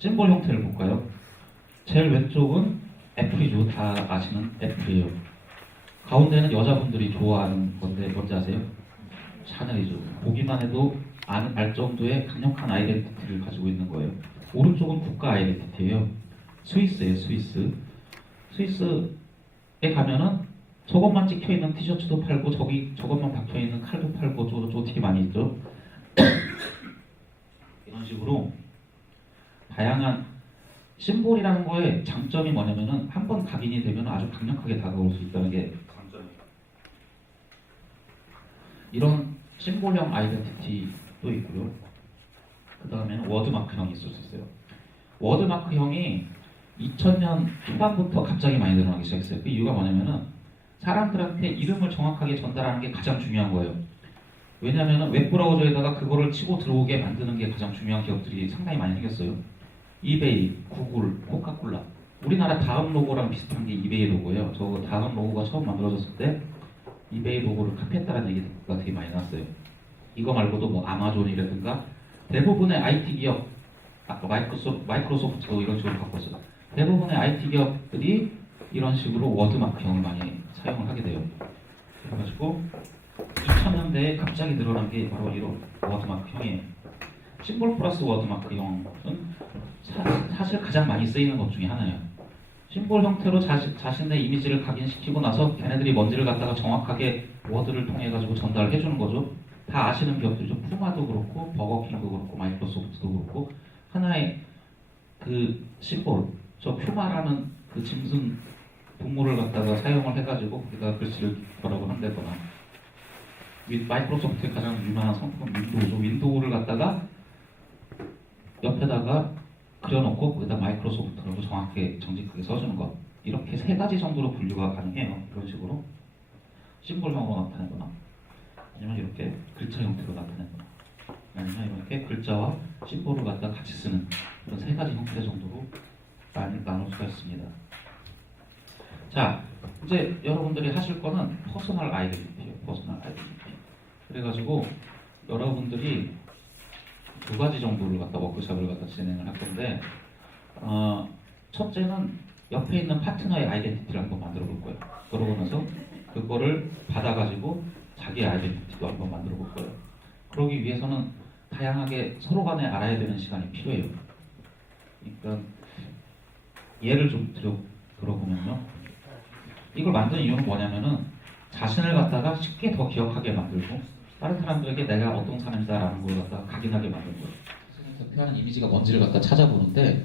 심볼 형태를 볼까요? 제일 왼쪽은 애플이죠. 다 아시는 애플이에요. 가운데는 여자분들이 좋아하는 건데 뭔지 아세요? 샤넬이죠. 보기만 해도 알 정도의 강력한 아이덴티티를 가지고 있는 거예요. 오른쪽은 국가 아이덴티티예요. 스위스예요. 스위스. 스위스에 가면은 저것만 찍혀 있는 티셔츠도 팔고 저것만 박혀 있는 칼도 팔고 저거 되게 많이 있죠. 이런 식으로 다양한 심볼이라는 거에 장점이 뭐냐면은 한 번 각인이 되면 아주 강력하게 다가올 수 있다는 게 장점이에요. 이런 심볼형 아이덴티티도 있고요. 그 다음에는 워드마크형이 있을 수 있어요. 워드마크형이 2000년 초반부터 갑자기 많이 늘어나기 시작했어요. 그 이유가 뭐냐면은 사람들한테 이름을 정확하게 전달하는 게 가장 중요한 거예요. 왜냐하면 웹브라우저에다가 그거를 치고 들어오게 만드는 게 가장 중요한 기업들이 상당히 많이 생겼어요. 이베이, 구글, 코카콜라. 우리나라 다음 로고랑 비슷한 게 이베이 로고예요. 저 다음 로고가 처음 만들어졌을 때 이베이 로고를 카피했다는 얘기가 되게 많이 났어요. 이거 말고도 뭐 아마존이라든가 대부분의 IT 기업, 마이크로소프트 이런 식으로 바꿨어요. 대부분의 IT 기업들이 이런 식으로 워드마크형을 많이 사용을 하게 돼요. 그래가지고 2000년대에 갑자기 늘어난 게 바로 이런 워드마크형이에요. 심볼 플러스 워드마크형은 사실 가장 많이 쓰이는 것 중에 하나예요. 심볼 형태로 자신의 이미지를 각인시키고 나서 걔네들이 뭔지를 갖다가 정확하게 워드를 통해 가지고 전달을 해주는 거죠. 다 아시는 기업들이죠. 푸마도 그렇고 버거킹도 그렇고 마이크로소프트도 그렇고 하나의 그 심볼, 저 퓨마라는 그 짐승 동물을 갖다가 사용을 해가지고 거기다 글씨를 뭐라고 한다거나 마이크로소프트의 가장 유명한 상품 윈도우죠. 윈도우를 갖다가 옆에다가 그려놓고 거기다 마이크로소프트라고 정확하게 정직하게 써주는 것, 이렇게 세 가지 정도로 분류가 가능해요. 이런 식으로 심볼형으로 나타내거나 아니면 이렇게 글자 형태로 나타내거나 아니면 이렇게 글자와 심볼을 갖다 같이 쓰는 이런 세 가지 형태 정도로 나눌 수가 있습니다. 자, 이제 여러분들이 하실 거는 퍼스널 아이덴티티예요. 퍼스널 아이덴티티. 그래가지고 여러분들이 두 가지 정도를 갖다 워크숍을 갖다 진행을 할 건데, 첫째는 옆에 있는 파트너의 아이덴티티를 한번 만들어 볼 거예요. 그러고 나서 그거를 받아가지고 자기의 아이덴티티도 한번 만들어 볼 거예요. 그러기 위해서는 다양하게 서로 간에 알아야 되는 시간이 필요해요. 그러니까 예를 좀 들어보면요. 이걸 만든 이유는 뭐냐면은 자신을 갖다가 쉽게 더 기억하게 만들고 다른 사람들에게 내가 어떤 사람이다라는 걸 갖다가 각인하게 만든 거예요. 세상에서 표현하는 이미지가 뭔지를 갖다 찾아보는데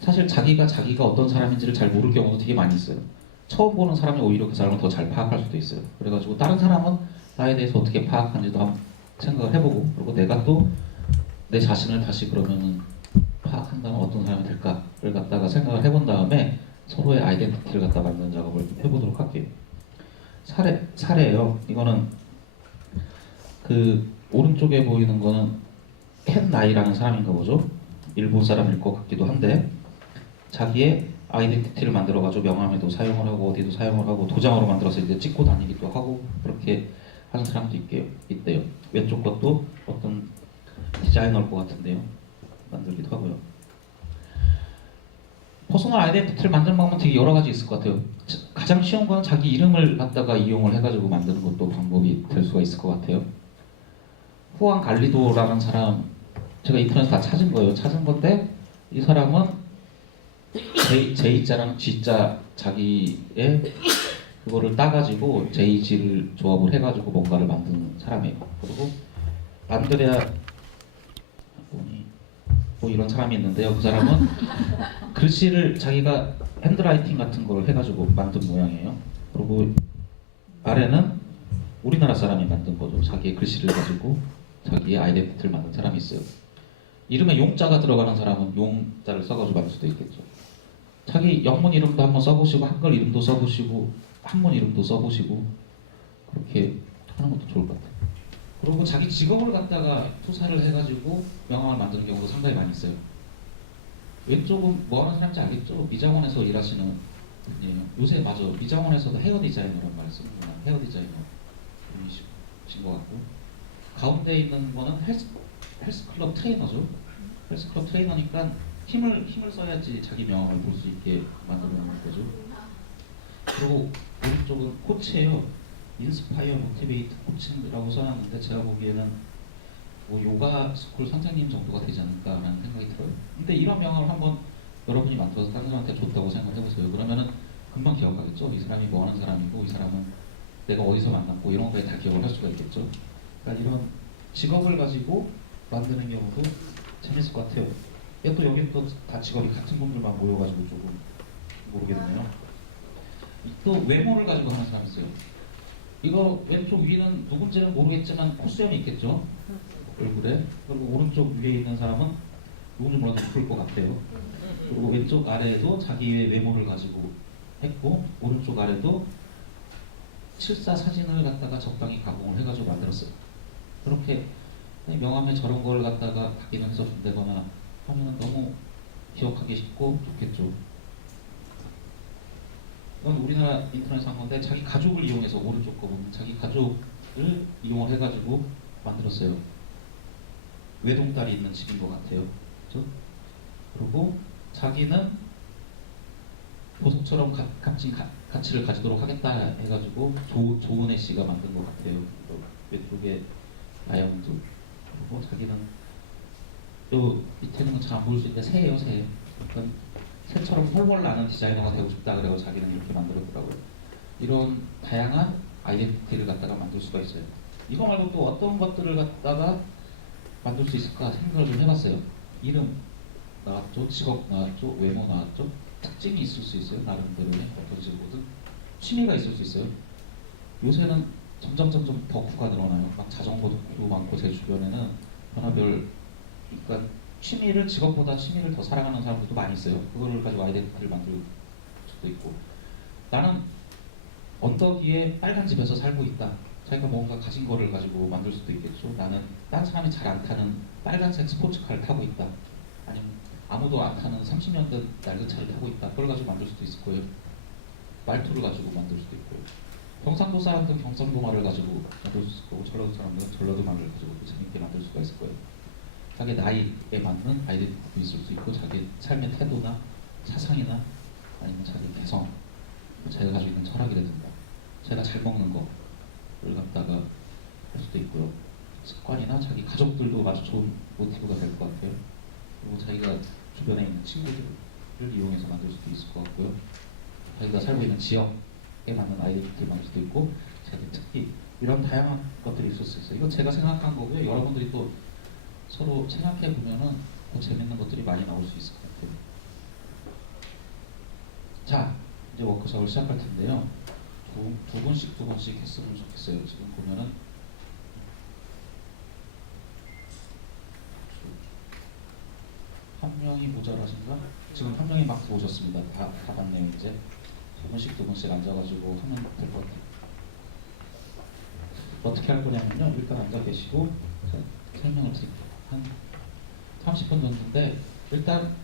사실 자기가 어떤 사람인지를 잘 모를 경우도 되게 많이 있어요. 처음 보는 사람이 오히려 그 사람을 더 잘 파악할 수도 있어요. 그래가지고 다른 사람은 나에 대해서 어떻게 파악하는지도 한번 생각을 해보고, 그리고 내가 또 내 자신을 다시 그러면은 파악한다면 어떤 사람이 될까를 갖다가 생각을 해본 다음에 서로의 아이덴티티를 갖다 만드는 작업을 해보도록 할게요. 사례예요. 이거는 그 오른쪽에 보이는 거는 켄 나이라는 사람인가 보죠. 일본 사람일 것 같기도 한데 자기의 아이덴티티를 만들어가지고 명함에도 사용을 하고 어디도 사용을 하고 도장으로 만들어서 이제 찍고 다니기도 하고 그렇게 하는 사람도 있대요. 왼쪽 것도 어떤 디자이너일 것 같은데요. 만들기도 하고요. 퍼스널 아이덴티티를 만드는 방법은 되게 여러 가지 있을 것 같아요. 가장 쉬운 건 자기 이름을 갖다가 이용을 해가지고 만드는 것도 방법이 될 수가 있을 것 같아요. 후안 갈리도라는 사람, 제가 인터넷에서 다 찾은 거예요. 찾은 건데 이 사람은 J자랑 G자 자기의 그거를 따가지고 JG를 조합을 해가지고 뭔가를 만드는 사람이에요. 그리고 안드레아 뭐 이런 사람이 있는데요. 그 사람은 글씨를 자기가 핸드라이팅 같은 걸 해가지고 만든 모양이에요. 그리고 아래는 우리나라 사람이 만든 거죠. 자기의 글씨를 가지고 자기의 아이덴티티를 만든 사람이 있어요. 이름에 용자가 들어가는 사람은 용자를 써가지고 만들 수도 있겠죠. 자기 영문 이름도 한번 써보시고 한글 이름도 써보시고 한문 이름도 써보시고 그렇게 하는 것도 좋을 것 같아요. 그리고 자기 직업을 갖다가 투사를 해가지고 명함을 만드는 경우도 상당히 많이 있어요. 왼쪽은 뭐 하는 사람인지 알겠죠? 미장원에서 일하시는 분이에요. 요새 맞아. 미장원에서도 헤어 디자이너라는 말을 쓰는구나. 헤어 디자이너 분이신 것 같고, 가운데 있는 거는 헬스클럽 트레이너죠. 헬스클럽 트레이너니까 힘을 써야지 자기 명함을 볼 수 있게 만드는 거죠. 그리고 오른쪽은 코치예요. 인스파이어 모티베이트 코칭이라고 써놨는데 제가 보기에는 뭐 요가 스쿨 선생님 정도가 되지 않을까라는 생각이 들어요. 근데 이런 명함을 한번 여러분이 맡아서 다른 사람한테 줬다고 생각해보세요. 그러면은 금방 기억하겠죠? 이 사람이 뭐 하는 사람이고 이 사람은 내가 어디서 만났고 이런 거에 다 기억을 할 수가 있겠죠. 그러니까 이런 직업을 가지고 만드는 경우도 재밌을 것 같아요. 또 여기 또 다 직업이 같은 분들만 모여가지고 조금 모르겠네요. 또 외모를 가지고 하는 사람이 있어요. 이거 왼쪽 위는 누군지는 모르겠지만 코수염이 있겠죠? 얼굴에. 그리고 오른쪽 위에 있는 사람은 누군지 몰라도 예쁠 것 같아요. 그리고 왼쪽 아래에도 자기의 외모를 가지고 했고 오른쪽 아래도 실사 사진을 갖다가 적당히 가공을 해가지고 만들었어요. 그렇게 명함에 저런 걸 갖다가 각인해서 준다거나 하면 너무 기억하기 쉽고 좋겠죠. 이건 우리나라 인터넷 한 건데 자기 가족을 이용해서 오른쪽 거 보면 자기 가족을 이용을 해가지고 만들었어요. 외동딸이 있는 집인 것 같아요. 그렇죠? 그리고 자기는 보석처럼 값진 가치를 가지도록 하겠다 해가지고 조은혜 씨가 만든 것 같아요. 왼쪽에 다이아몬드. 그리고 자기는 요 밑에는 잘 안 보일 수 있는데 새예요, 새. 그러니까 새처럼 홀홀 나는 디자이너가 되고 싶다 그래서 자기는 이렇게 만들었더라고요. 이런 다양한 아이덴티티를 갖다가 만들 수가 있어요. 이거 말고 또 어떤 것들을 갖다가 만들 수 있을까 생각을 좀 해봤어요. 이름 나왔죠, 직업 나왔죠, 외모 나왔죠. 특징이 있을 수 있어요. 나름대로의 어떤 식으로든 취미가 있을 수 있어요. 요새는 점점 더 구가 늘어나요. 막 자전거 도도 많고 제 주변에는 변화별 그러니까 취미를 직업보다 취미를 더 사랑하는 사람들도 많이 있어요. 그거를 가지고 아이덴티티를 만들 수도 있고 나는 언덕 위에 빨간 집에서 살고 있다. 자기가 뭔가 가진 거를 가지고 만들 수도 있겠죠. 나는 딴 사람이 잘 안 타는 빨간색 스포츠카를 타고 있다. 아니면 아무도 안 타는 30년 된 낡은 차를 타고 있다. 그걸 가지고 만들 수도 있을 거예요. 말투를 가지고 만들 수도 있고요. 경상도 사람들은 경상도 말을 가지고 만들 수 있을 거고 전라도 사람들은 전라도 말을 가지고 재밌게 만들 수가 있을 거예요. 자기 나이에 맞는 아이덴티티도 있을 수 있고 자기 삶의 태도나 사상이나 아니면 자기 개성, 자기가 가지고 있는 철학이라든가 자기가 잘 먹는 거를 갖다가 할 수도 있고요. 습관이나 자기 가족들도 아주 좋은 모티브가 될 것 같아요. 그리고 자기가 주변에 있는 친구들을 이용해서 만들 수도 있을 것 같고요. 자기가 살고 있는 지역에 맞는 아이덴티티를 만들 수도 있고 자기 특기 이런 다양한 것들이 있을 수 있어요. 이건 제가 생각한 거고요. 여러분들이 또 서로 생각해 보면은 더 재밌는 것들이 많이 나올 수 있을 것 같아요. 자, 이제 워크숍을 시작할 텐데요. 두 분씩 했으면 좋겠어요. 지금 보면은 한 명이 모자라신가? 지금 한 명이 막 들어오셨습니다. 다 봤네요. 이제 두 분씩 앉아가지고 하면 될 것 같아요. 어떻게 할 거냐면요. 일단 앉아 계시고 설명을 드릴게요. 한 30분 정도인데 일단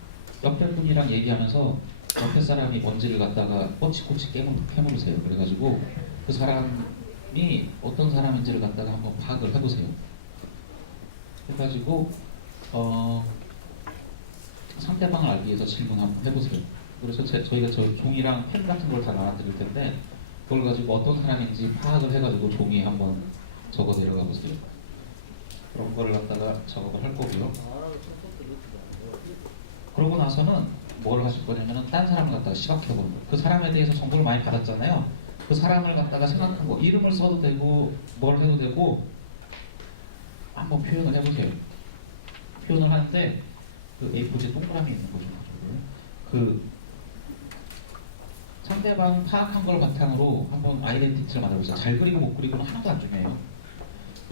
옆에 분이랑 얘기하면서 옆에 사람이 먼지를 갖다가 꼬치꼬치 캐물으세요. 그래가지고 그 사람이 어떤 사람인지를 갖다가 한번 파악을 해보세요. 해가지고 상대방을 알기 위해서 질문 한번 해보세요. 그래서 저희가 저 종이랑 펜 같은 걸 다 나눠드릴 텐데 그걸 가지고 어떤 사람인지 파악을 해가지고 종이에 한번 적어 내려가 보세요. 그런 거를 갖다가 작업을 할 거고요. 그러고 나서는 뭘 하실 거냐면은 딴 사람을 갖다가 시각해보는 거예요. 그 사람에 대해서 정보를 많이 받았잖아요. 그 사람을 갖다가 생각한 거, 이름을 써도 되고 뭘 해도 되고 한번 표현을 해보세요. 표현을 하는데 그 A4지에 동그라미 있는 거죠. 그 상대방 파악한 걸 바탕으로 한번 아이덴티티를 만들어보세요. 잘 그리고 못 그리고는 하나도 안 중요해요.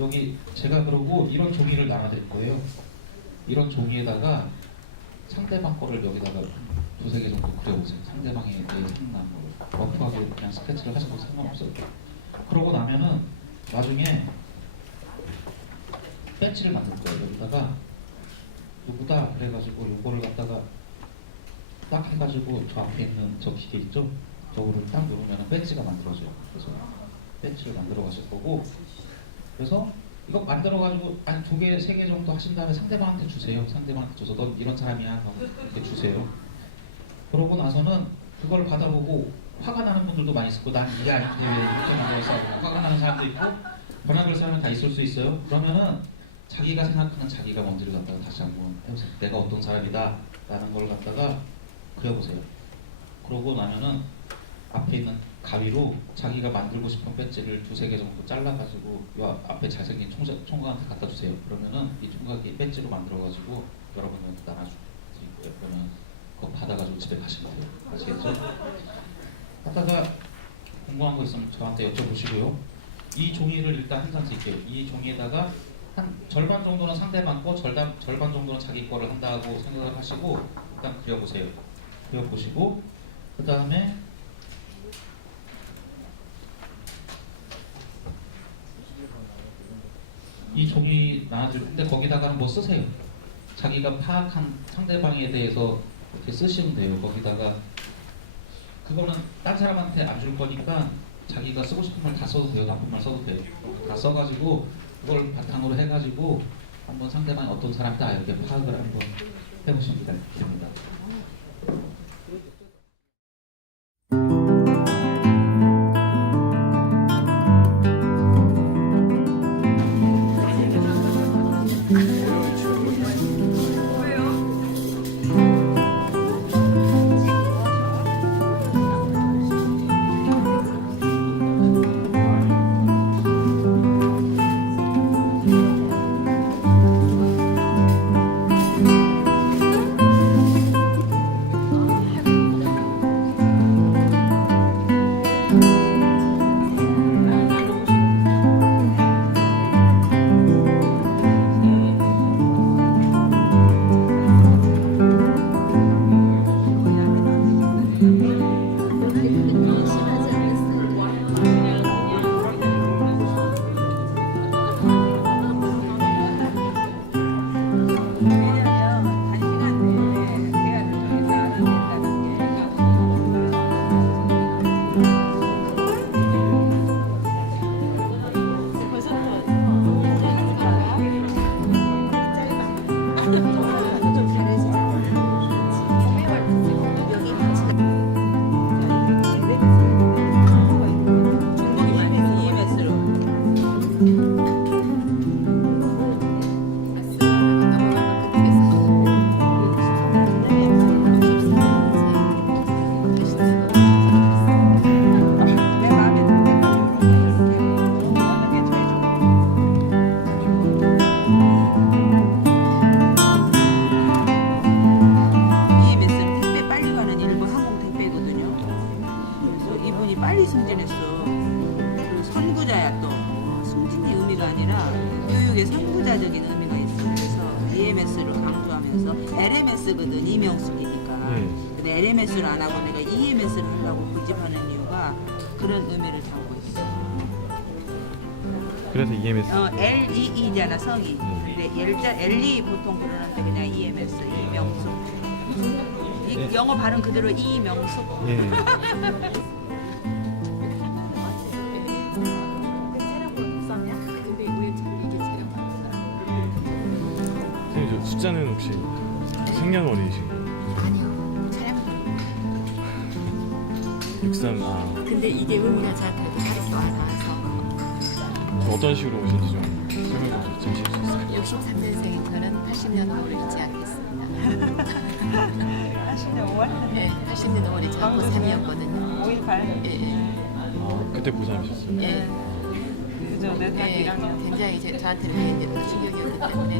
여기 제가 그러고 이런 종이를 나눠드릴 거예요. 이런 종이에다가 상대방 거를 여기다가 두세 개 정도 그려보세요. 상대방에 대해 생각난 거를 러프하게 그냥 스케치를 하셔도 상관없어요. 그러고 나면은 나중에 배지를 만들 거예요. 여기다가 누구다 그래가지고 요거를 갖다가 딱 해가지고 저 앞에 있는 저 기계 있죠? 저거를 딱 누르면 배지가 만들어져요. 그래서 배지를 만들어 가실 거고 그래서 이거 만들어가지고 한 2개, 3개 정도 하신 다음에 상대방한테 주세요. 상대방한테 줘서 너 이런 사람이야 하고 이렇게 주세요. 그러고 나서는 그걸 받아보고 화가 나는 분들도 많이 있고 난 이게 아닌데 왜 이렇게 만들어서 화가 나는 사람도 있고 변화될 사람이 다 있을 수 있어요. 그러면은 자기가 생각하는 자기가 뭔지를 갖다가 다시 한번 해보세요. 내가 어떤 사람이다 라는 걸 갖다가 그려보세요. 그러고 나면은 앞에 있는 가위로 자기가 만들고 싶은 배지를 2-3개 정도 잘라가지고 요 앞에 잘생긴 총각한테 갖다 주세요. 그러면은 이 총각이 배지로 만들어가지고 여러분한테 나눠줄 거예요. 그러면 그거 받아가지고 집에 가시면 돼요. 아시겠죠? 하다가 궁금한 거 있으면 저한테 여쭤보시고요. 이 종이를 일단 항상 쓸게요. 이 종이에다가 한 절반 정도는 상대방 거, 절반 정도는 자기 거를 한다고 생각을 하시고 일단 그려보세요. 그려보시고 그 다음에 이 종이 나눠줄 때 거기다가는 뭐 쓰세요. 자기가 파악한 상대방에 대해서 이렇게 쓰시면 돼요. 거기다가 그거는 딴 사람한테 안 줄 거니까 자기가 쓰고 싶은 말 다 써도 돼요. 나쁜 말 써도 돼요. 다 써가지고 그걸 바탕으로 해가지고 한번 상대방이 어떤 사람이다 이렇게 파악을 한번 해보시면 됩니다. 빨리 승진했어. 그 선구자야 또. 승진의 의미가 아니라 교육의 선구자적인 의미가 있어. 그래서 EMS를 강조하면서 LMS거든 이명숙이니까. 근데 LMS를 안 하고 내가 EMS를 하려고 고집하는 이유가 그런 의미를 담고 있어. 그래서 EMS. LEE잖아 성이. 근데 LE 보통 그러는데 그냥 EMS 이명숙. 이 영어 발음 그대로 이명숙. 선생님 저 숫자는 혹시 생년월일이신가요? 아니요, 차량. 63. 근데 이게 의미가 저한테 가르쳐 안 와서 어떤 식으로 오신지 좀 설명 좀 해주실 수 있어요? 63년생인 저는 80년 5월 잊지 않겠습니다. 80년 5월? 네, 80년 5월이 저 고3이었거든요. 5.18? 예, 그때 고3이셨어요? 예. 그죠, 내 대학 예, 1학년. 굉장히 저한테는 굉장히 충격이었기 때문에